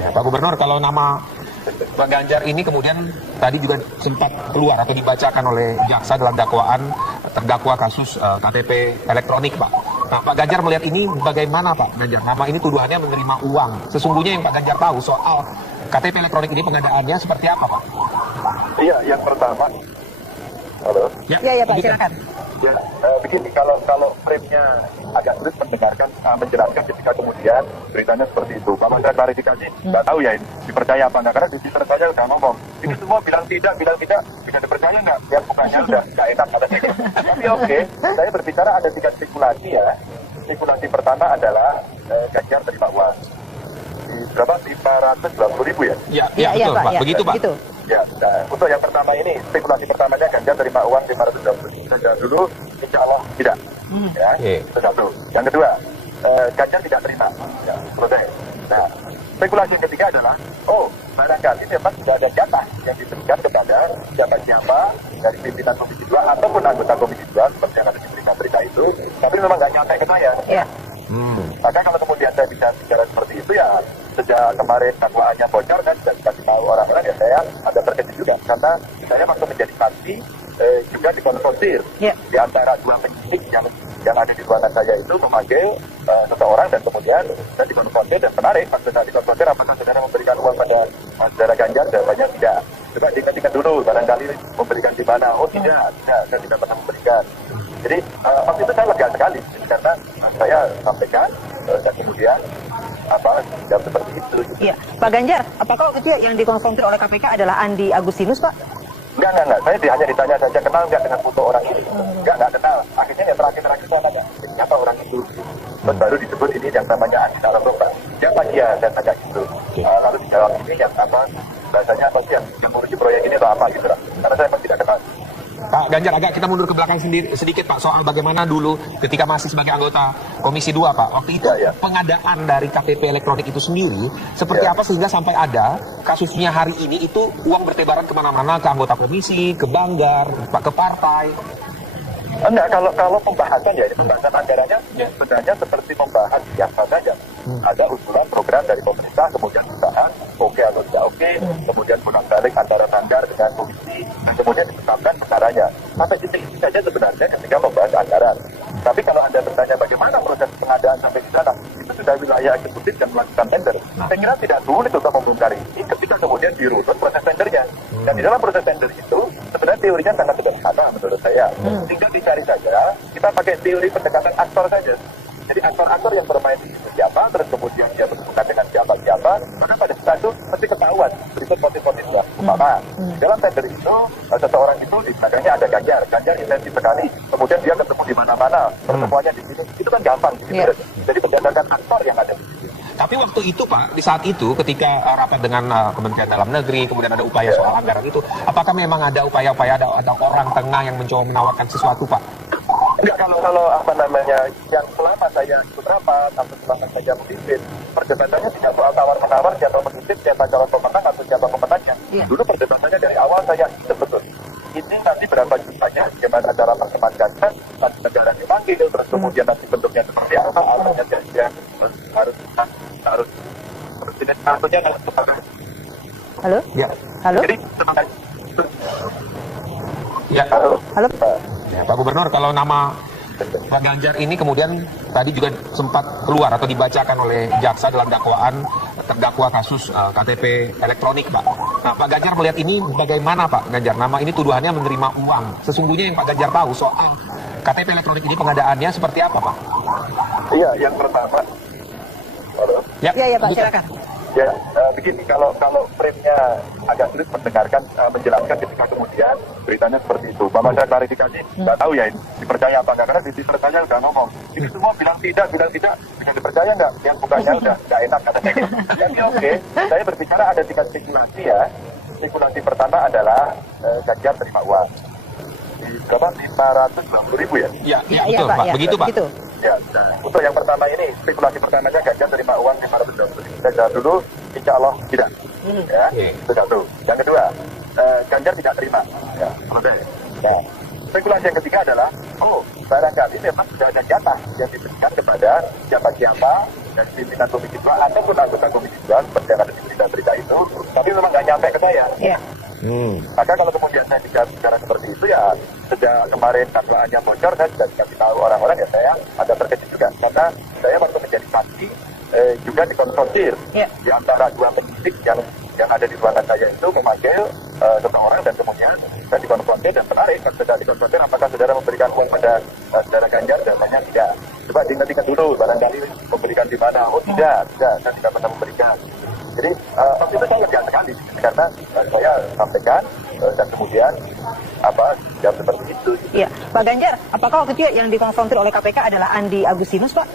Ya, Pak Gubernur, kalau nama Pak Ganjar ini kemudian tadi juga sempat keluar atau dibacakan oleh jaksa dalam dakwaan terdakwa kasus KTP elektronik, Pak. Nah, Pak Ganjar melihat ini bagaimana, Pak Ganjar? Nama ini tuduhannya menerima uang. Sesungguhnya yang Pak Ganjar tahu soal KTP elektronik ini pengadaannya seperti apa, Pak? Iya, yang pertama. Halo? Ya, Pak, silakan. Ya, begini, kalau frame-nya agak sulit menjelaskan ketika kemudian beritanya seperti itu. Kalau saya klarifikasi, nggak tahu ya ini dipercaya apa enggak, karena di Twitter saya udah ngomong. Ini semua bilang tidak, bisa dipercaya nggak? Yang bukannya udah nggak enak katanya. Tapi oke, saya berbicara ada 3 spekulasi ya. Spekulasi pertama adalah Ganjar terima uang. Berapa? 590.000 ya? Ya, betul, Pak. Begitu, Pak. Begitu. Ya, nah, untuk yang pertama ini, spekulasi pertamanya Ganjar terima uang 520 saja dulu, insya Allah tidak. Ya, itu satu. Yang kedua, Ganjar tidak terima. Ya, selesai. Nah, spekulasi yang ketiga adalah, barangkali memang tidak ada jatah yang diberikan kepada siapa-siapa dari pimpinan Komisi 2 ataupun anggota Komisi 2 seperti yang ada di berita-berita itu, tapi memang nggak nyampe ke saya. Ya. Maka kalau kemudian saya bisa bicara seperti itu ya, sejak kemarin dakwaannya bocor kan sudah dikasih tahu orang-orang, ya saya agak terkejut juga karena saya waktu menjadi saksi juga dikonfrontir di antara 2 penyidik yang ada di ruangan saya itu memanggil seseorang dan kemudian saya dikonfrontir dan menarik pas saya dikonfrontir apakah saudara memberikan uang pada saudara Ganjar, jawabannya tidak. Coba diingat-ingat dulu barangkali memberikan di mana. Oh tidak, saya tidak pernah memberikan. Jadi waktu itu saya lega sekali karena saya sampaikan dan kemudian jawab seperti itu. Iya, Pak Ganjar, apakah waktu itu yang dikonfrontir oleh KPK adalah Andi Agustinus, Pak? Enggak. Saya hanya ditanya saja kenal nggak dengan foto orang ini. Enggak kenal. Akhirnya yang terakhir saya tanya, siapa orang itu? Terus baru disebut ini yang namanya Andi Narogong. Siapa dia? Saya tanya gitu. Lalu dijawab ini yang bahasanya apa sih yang mengurusi proyek ini atau apa gitu lah. Karena saya memang tidak kenal. Pak Ganjar, agak kita mundur ke belakang sedikit, Pak, soal bagaimana dulu ketika masih sebagai anggota Komisi 2, Pak. Waktu itu pengadaan dari KTP elektronik itu sendiri seperti apa sehingga sampai ada kasusnya hari ini itu uang bertebaran kemana-mana ke anggota komisi, ke Banggar, ke partai. Enggak, kalau pembahasan ya, pembahasan anggarannya sebenarnya seperti membahas biasa saja. Ada usulan program dari pemerintah, kemudian dibahas, oke atau tidak oke, kemudian bolak-balik antara Banggar dengan komisi, dan kemudian ditetapkan perkaranya. Sampai titik ini saja sebenarnya ketika membahas anggaran. Tapi kalau Anda bertanya bagaimana proses pengadaan sampai di sana, itu sudah wilayah eksekutif dan melakukan tender. Saya kira tidak sulit untuk membongkar ini ketika kemudian dirunut proses tendernya. Dan di dalam proses tender itu, sebenarnya teorinya sangat sederhana menurut saya. Tinggal dicari saja, kita pakai teori pendekatan aktor saja. Jadi aktor-aktor yang bermain di siapa, terus kemudian dia berhubungan dengan siapa-siapa, maka pada saat itu mesti ketahuan berikut motif-motifnya. Dalam tender itu, seseorang itu di belakangnya ada Ganjar intensif sekali, kemudian dia ketemu di mana-mana, pertemuannya di sini, itu kan gampang. Jadi berdasarkan aktor yang ada di sini. Tapi waktu itu, Pak, di saat itu ketika rapat dengan Kementerian Dalam Negeri, kemudian ada upaya soal anggaran itu, apakah memang ada upaya-upaya, ada orang tengah yang mencoba menawarkan sesuatu, Pak? Enggak, kalau yang selama saya ikut rapat atau selama saya memimpin, perdebatannya tidak soal tawar-menawar siapa memimpin, siapa calon pemenang atau siapa pemenangnya. Dulu perdebatannya dari awal saya betul. Ini nanti berapa jutanya, bagaimana cara perkembangannya, nanti negara dipanggil, terus kemudian nanti bentuknya seperti apa, alatnya harus tentunya Halo? Ya. Halo? Jadi Halo? Ya, Pak Gubernur, kalau nama Pak Ganjar ini kemudian tadi juga sempat keluar atau dibacakan oleh jaksa dalam dakwaan terdakwa kasus KTP elektronik, Pak. Nah, Pak Ganjar melihat ini bagaimana, Pak Ganjar? Nama ini tuduhannya menerima uang. Sesungguhnya yang Pak Ganjar tahu soal KTP elektronik ini pengadaannya seperti apa, Pak? Iya, yang pertama. Halo? Ya, Pak, silakan. Ya, begini, kalau frame-nya agak sulit menjelaskan ketika kemudian beritanya seperti itu. Bapak saya klarifikasi, nggak tahu ya ini dipercaya apa enggak, karena di Twitter saya udah ngomong. Ini semua bilang tidak, bisa dipercaya nggak? Yang bukannya udah nggak enak katanya. Jadi oke, saya berbicara ada 3 spekulasi ya. Spekulasi pertama adalah Ganjar terima uang. Berapa? 590.000 ya? Ya, betul, Pak. Begitu, Pak. Ya, nah, untuk yang pertama ini, spekulasi pertamanya Ganjar terima uang 520.000. Saya jawab dulu, insya Allah tidak. Ya, itu satu. Yang kedua, Ganjar tidak terima. Ya, selesai. Nah, spekulasi yang ketiga adalah oh barangkali memang sudah ada jatah yang diberikan kepada siapa-siapa dan pimpinan Komisi 2 ataupun anggota Komisi 2 seperti yang ada di berita-berita itu, tapi memang nggak nyampe ke saya. Ya. Maka kalau kemudian saya bicara seperti itu ya, sejak kemarin dakwaannya bocor, saya sudah dikasih tahu orang-orang ya, saya agak terkejut juga karena saya waktu menjadi saksi juga dikonfrontir di antara dua penyidik yang ada di ruangan saya itu memanggil seseorang dan kemudian saya dikonfrontir dan menarik kan sudah dikonfrontir apakah saudara memberikan uang pada saudara Ganjar, jawabannya tidak. Coba diingat-ingat dulu barangkali memberikan di mana. Oh tidak, saya tidak pernah memberikan. Jadi waktu itu saya lega sekali karena saya sampaikan dan kemudian jawab seperti itu. Iya, Pak Ganjar, apakah waktu itu yang dikonfrontir oleh KPK adalah Andi Agustinus, Pak?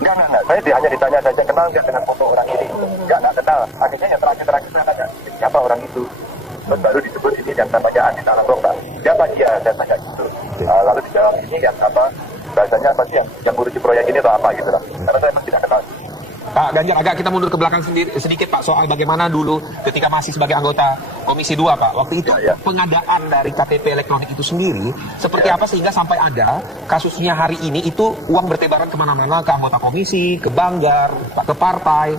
Enggak. Saya hanya ditanya saja kenal nggak dengan foto orang ini. Enggak kenal. Akhirnya yang terakhir saya tanya, siapa orang itu? Terus baru disebut ini yang namanya Andi Narogong, Pak. Siapa dia? Saya tanya gitu. Lalu dijawab ini yang bahasanya apa sih yang ngurusi proyek ini atau apa gitu lah. Karena saya memang tidak kenal. Pak Ganjar, agak kita mundur ke belakang sedikit Pak, soal bagaimana dulu ketika masih sebagai anggota Komisi 2 Pak, waktu itu pengadaan dari KTP elektronik itu sendiri seperti apa sehingga sampai ada kasusnya hari ini itu uang bertebaran kemana-mana, ke anggota komisi, ke Banggar, ke partai.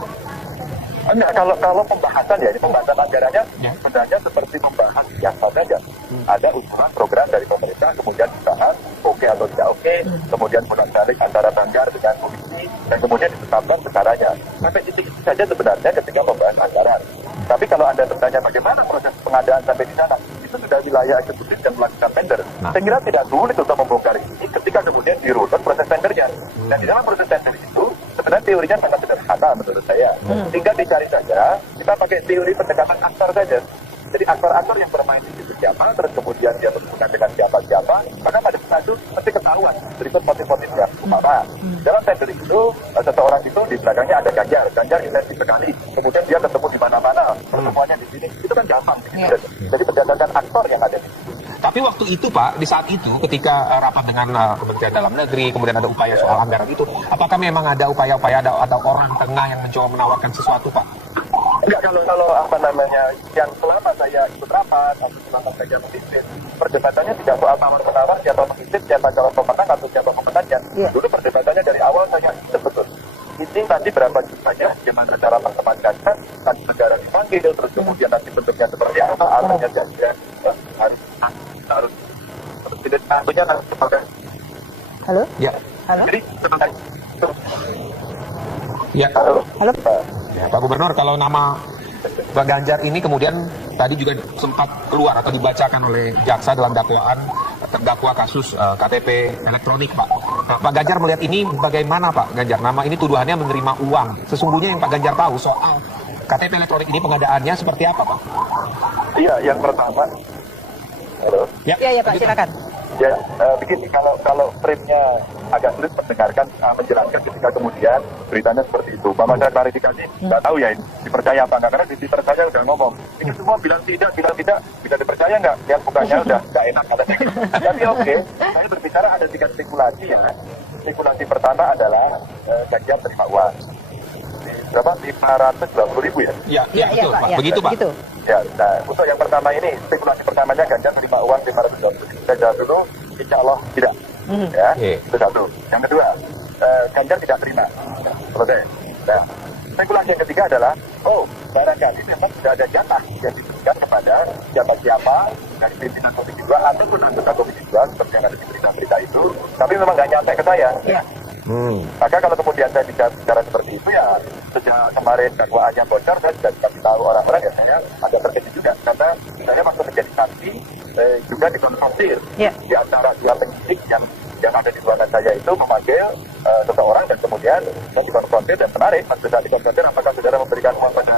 Enggak, kalau pembahasan ya, pembahasan anggarannya sebenarnya seperti membahas biasa saja. Ada usulan program dari pemerintah, kemudian dibahas oke atau tidak oke, kemudian bolak-balik antara Banggar dengan komisi, dan kemudian ditetapkan besarannya. Sampai titik itu saja sebenarnya ketika membahas anggaran. Tapi kalau Anda bertanya bagaimana proses pengadaan sampai di sana, itu sudah wilayah eksekutif dan melakukan tender. Saya kira tidak sulit untuk membongkar ini ketika kemudian dirunut proses tendernya. Dan di dalam proses tender itu, sebenarnya teorinya sangat sederhana menurut saya. Tinggal dicari saja, kita pakai teori pendekatan aktor saja. Jadi aktor-aktor yang bermain di situ siapa, terus kemudian dia berhubungan dengan siapa-siapa, maka pada saat itu mesti ketahuan berikut motif-motifnya. Dalam tender itu, seseorang itu di belakangnya ada Ganjar intensif sekali, kemudian dia ketemu di mana-mana, pertemuannya di sini, itu kan gampang. Jadi berdasarkan aktor yang ada di situ. Tapi waktu itu Pak, di saat itu ketika rapat dengan Kementerian Dalam Negeri, kemudian ada upaya soal anggaran itu, apakah memang ada upaya-upaya, ada orang tengah yang mencoba menawarkan sesuatu Pak? Enggak, kalau yang selama saya ikut rapat atau selama saya memimpin, perdebatannya tidak soal tawar-menawar siapa memimpin, siapa calon pemenang atau siapa pemenangnya. Dulu perdebatannya dari awal saya betul. Ini tadi berapa jutanya, gimana cara menempatkannya, nanti negara dipanggil, terus kemudian nanti bentuknya seperti apa, artinya jadi harus tidak tentunya harus sebagai. Halo? Ya. Halo? Jadi sebagai Ya. Halo. Ya, Pak Gubernur, kalau nama Pak Ganjar ini kemudian tadi juga sempat keluar atau dibacakan oleh jaksa dalam dakwaan terdakwa kasus KTP elektronik, Pak. Nah, Pak Ganjar melihat ini bagaimana, Pak Ganjar? Nama ini tuduhannya menerima uang. Sesungguhnya yang Pak Ganjar tahu soal KTP elektronik ini pengadaannya seperti apa, Pak? Iya, yang pertama. Halo. Ya Pak, silakan. Ya, begini, kalau frame-nya agak sulit mendengarkan, menjelaskan ketika kemudian beritanya seperti itu. Bapak saya klarifikasi, nggak tahu ya ini dipercaya apa enggak, karena di Twitter saya udah ngomong, ini semua bilang tidak, bisa dipercaya nggak? Yang bukannya udah nggak enak katanya. Tapi oke, saya berbicara ada 3 spekulasi ya. Spekulasi pertama adalah Ganjar terima uang. Berapa? 520.000 ya? Ya, betul, Pak. Begitu, Pak. Begitu. Ya, nah, untuk yang pertama ini, spekulasi pertamanya Ganjar terima uang 520.000. Saya jawab dulu, insya Allah tidak. Ya, itu satu. Yang kedua, Ganjar tidak terima. Selesai. Nah, spekulasi yang ketiga adalah, barangkali memang sudah ada jatah yang diberikan kepada siapa-siapa dari pimpinan Komisi 2 ataupun anggota Komisi 2 seperti yang ada di berita-berita itu, tapi memang nggak nyampe ke saya. Maka kalau kemudian saya bicara seperti itu ya, sejak kemarin dakwaannya bocor, saya sudah dikasih tahu orang-orang ya, saya agak terkejut juga karena saya waktu menjadi saksi juga dikonfrontir di antara dua penyidik yang ada di ruangan saya itu memanggil seseorang dan kemudian saya dikonfrontir dan menarik pas sudah dikonfrontir apakah saudara memberikan uang pada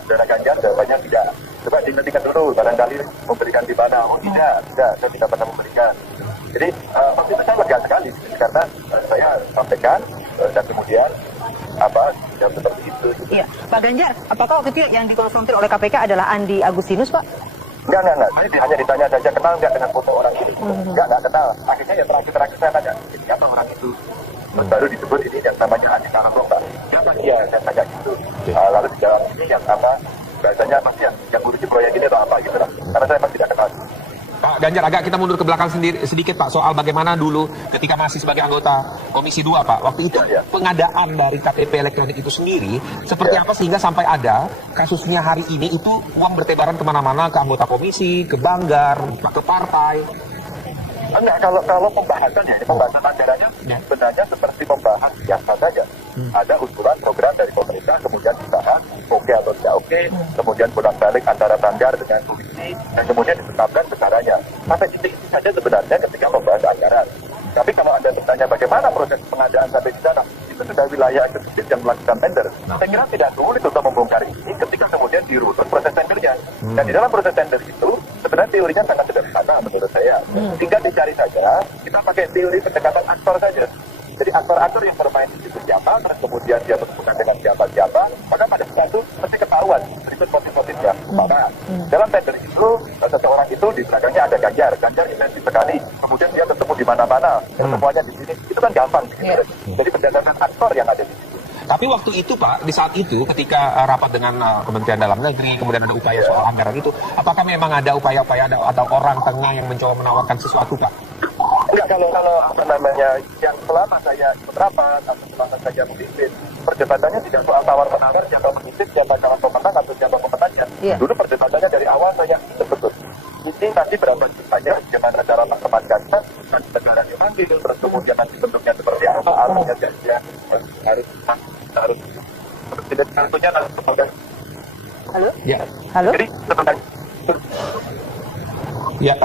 saudara Ganjar, jawabannya tidak. Coba diingat dulu barangkali memberikan di mana. Oh tidak, saya tidak pernah memberikan. Jadi waktu itu saya lega sekali karena saya sampaikan dan kemudian yang seperti itu. Iya, Pak Ganjar, apakah waktu itu yang dikonfrontir oleh KPK adalah Andi Agustinus, Pak? Enggak. Saya hanya ditanya saja kenal nggak dengan foto orang ini. Enggak kenal. Akhirnya yang terakhir saya tanya, ini siapa orang itu? Terus baru disebut ini yang namanya Andi Narogong, Pak. Siapa dia? Saya tanya gitu. Lalu dijawab ini yang bahasanya apa sih yang ngurusi proyek ini atau apa gitu lah. Karena saya memang tidak kenal. Pak Ganjar, agak kita mundur ke belakang sedikit Pak, soal bagaimana dulu ketika masih sebagai anggota Komisi 2 Pak, waktu itu pengadaan dari KTP elektronik itu sendiri seperti apa sehingga sampai ada kasusnya hari ini itu uang bertebaran kemana-mana, ke anggota komisi, ke banggar, ke partai. Enggak, kalau pembahasan ya, pembahasan anggarannya sebenarnya seperti pembahas biasa saja. Ada usulan program dari pemerintah, kemudian dibahas oke atau tidak oke, kemudian bolak-balik antara banggar dengan komisi, dan kemudian ditetapkan besarannya. Sampai titik itu saja sebenarnya ketika membahas anggaran. Tapi kalau Anda bertanya bagaimana proses pengadaan sampai di sana, itu sudah wilayah eksekutif yang melakukan tender. Saya kira tidak sulit untuk membongkar ini ketika kemudian dirunut proses tendernya. Dan di dalam proses tender itu, sebenarnya teorinya sangat sederhana menurut saya. Tinggal dicari saja, kita pakai teori pendekatan aktor saja. Jadi aktor-aktor yang bermain di situ siapa, terus kemudian dia berhubungan dengan siapa-siapa, maka pada saat itu mesti ketahuan berikut motif-motifnya. Maka dalam tender itu, seseorang itu di belakangnya ada Ganjar intensif sekali, kemudian dia ketemu di mana-mana, semuanya di sini, itu kan gampang. Jadi berdasarkan aktor yang ada di situ. Tapi waktu itu Pak, di saat itu ketika rapat dengan Kementerian Dalam Negeri, kemudian ada upaya soal anggaran itu, apakah memang ada upaya-upaya atau orang tengah yang mencoba menawarkan sesuatu Pak? Enggak, kalau apa namanya, yang selama saya ikut rapat atau selama saya memimpin, perdebatannya tidak soal tawar-menawar, siapa memimpin, siapa calon pemenang atau siapa pemenangnya. Dulu perdebatannya dari awal saya betul. Ini nanti berapa jutanya, bagaimana cara mengemaskannya, nanti negara dipanggil, terus kemudian nanti bentuknya seperti apa, artinya janjian harus presiden tentunya nanti kemudian. Halo? Ya. Halo? Jadi sebenarnya Ya.